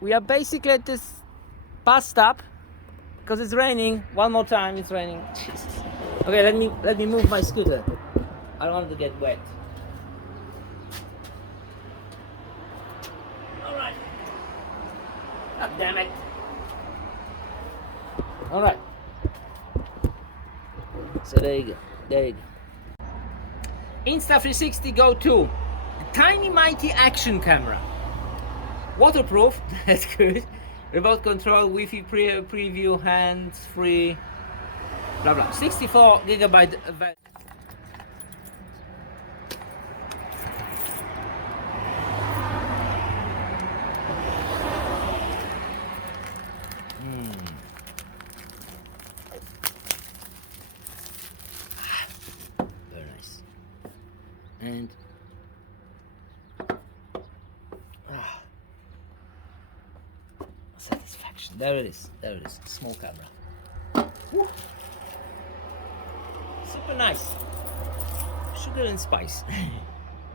we are basically at this bus stop because it's raining. One more time, it's raining. Jesus. Okay, let me move my scooter. I don't want to get wet. All right. God damn it. All right. So there you go. There you go. Insta360 Go 2. A tiny mighty action camera. Waterproof. That's good. Remote control, Wi-Fi preview, hands-free. Blah blah. 64 gigabyte. Very nice. And satisfaction. There it is. There it is. Small camera. Woo. Super nice. Sugar and spice.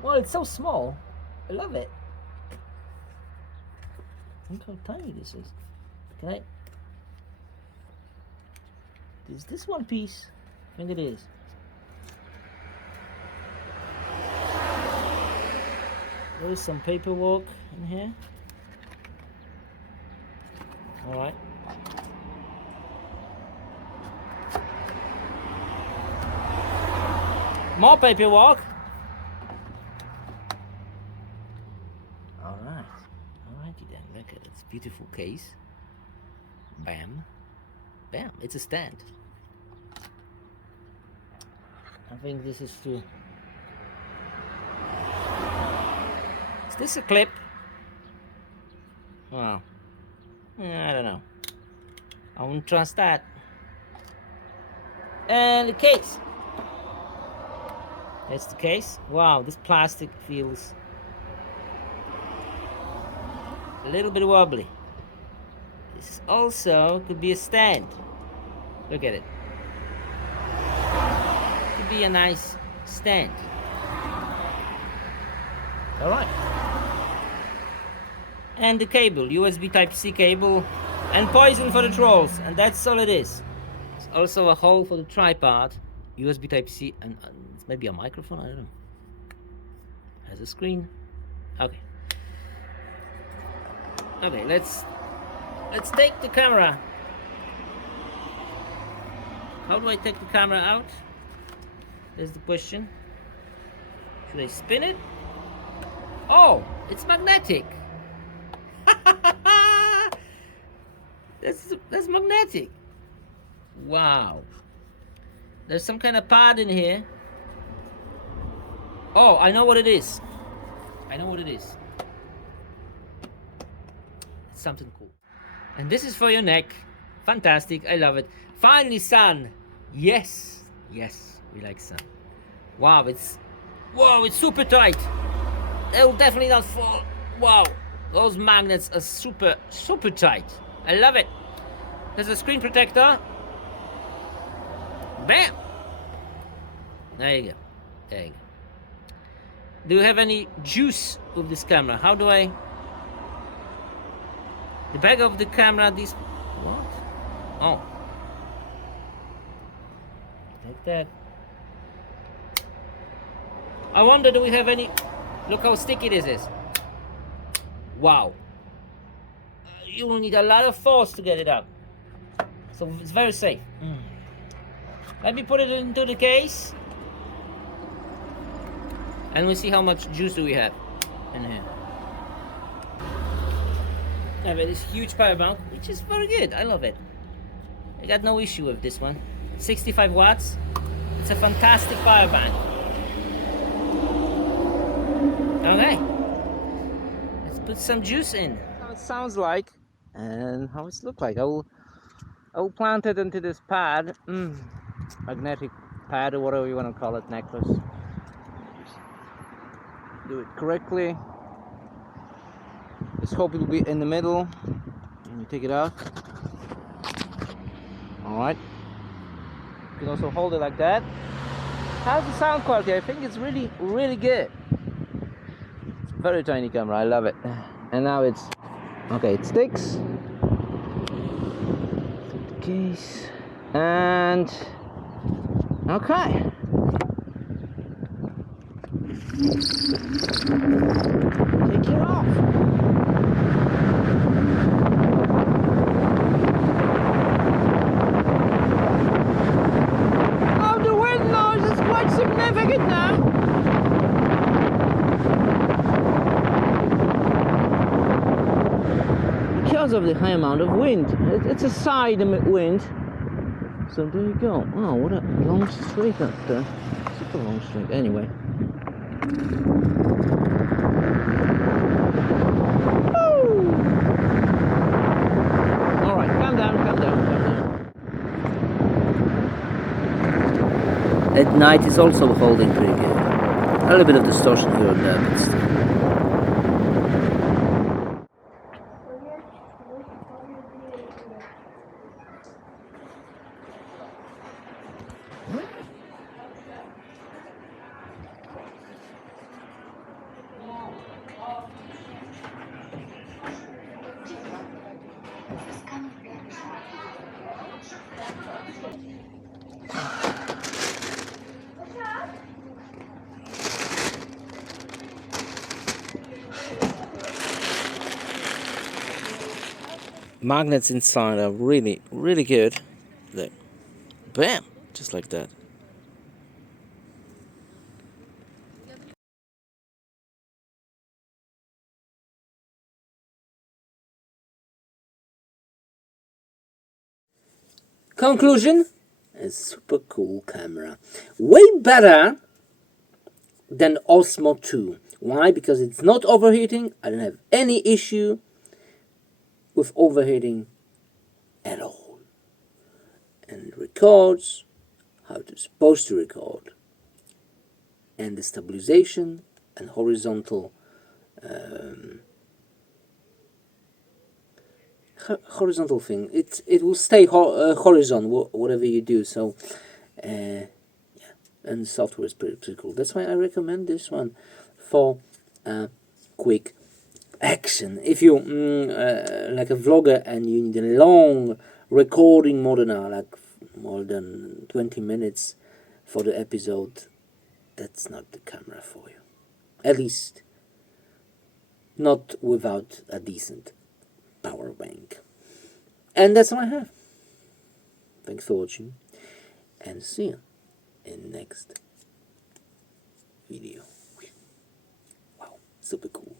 Well, it's so small. I love it. Look how tiny this is. Can I? Is this one piece? I think it is. There is some paperwork in here. All right. More paperwork. All right. All righty then. Look at this beautiful case. Bam. Bam. It's a stand. I think this is to. Is this a clip? Wow. I don't know. I wouldn't trust that. And the case. That's the case. Wow, this plastic feels a little bit wobbly. This also could be a stand. Look at it. Could be a nice stand. All right. And the cable, USB Type-C cable, and poison for the trolls, and that's all it is. There's also a hole for the tripod, USB Type-C, and maybe a microphone, I don't know. Has a screen. Okay. Okay, let's take the camera. How do I take the camera out? There's the question. Should I spin it? Oh, it's magnetic. That's magnetic. Wow. There's some kind of pad in here. Oh, I know what it is. I know what it is. It's something cool. And this is for your neck. Fantastic. I love it. Finally, sun. Yes. Yes, we like sun. Wow, it's super tight. It will definitely not fall. Wow. Those magnets are super tight. I love it. There's a screen protector. Bam! There you go. There you go. Do you have any juice with this camera? How do I... The back of the camera, this... What? Oh. Like that. I wonder, do we have any... Look how sticky this is. Wow. You will need a lot of force to get it up. So it's very safe. Let me put it into the case. And we'll see how much juice do we have in here. I have this huge power bank, which is very good. I love it. I got no issue with this one. 65 watts. It's a fantastic power bank. Okay. Let's put some juice in. How it sounds like and how it looks like. I will plant it into this pad. Magnetic pad or whatever you want to call it, necklace. Do it correctly. Just hope it will be in the middle. Let me take it out. Alright. You can also hold it like that. How's the sound quality? I think it's really, really good. It's a very tiny camera. I love it. And now it's Okay, it sticks. Case. And okay. Take it off. Oh, the wind noise is quite significant now. Because of the high amount of wind. It's a side wind. So there you go. Oh, what a long streak up there. Super long streak. Anyway. Alright, calm down, calm down, calm down. At night is also holding pretty good. A little bit of distortion here and there, but still. Magnets inside are really, really good. Look, bam, just like that. Conclusion, a super cool camera. Way better than Osmo 2. Why? Because it's not overheating. I don't have any issue with overheating at all. And it records how it's supposed to record. And the stabilization and horizontal horizontal thing. It will stay horizon whatever you do. So yeah, and the software is pretty cool. That's why I recommend this one for quick action. If you like a vlogger and you need a long recording mode now, like more than 20 minutes for the episode, that's not the camera for you. At least not without a decent power bank. And that's all I have. Thanks for watching, and see you in the next video. Wow, super cool.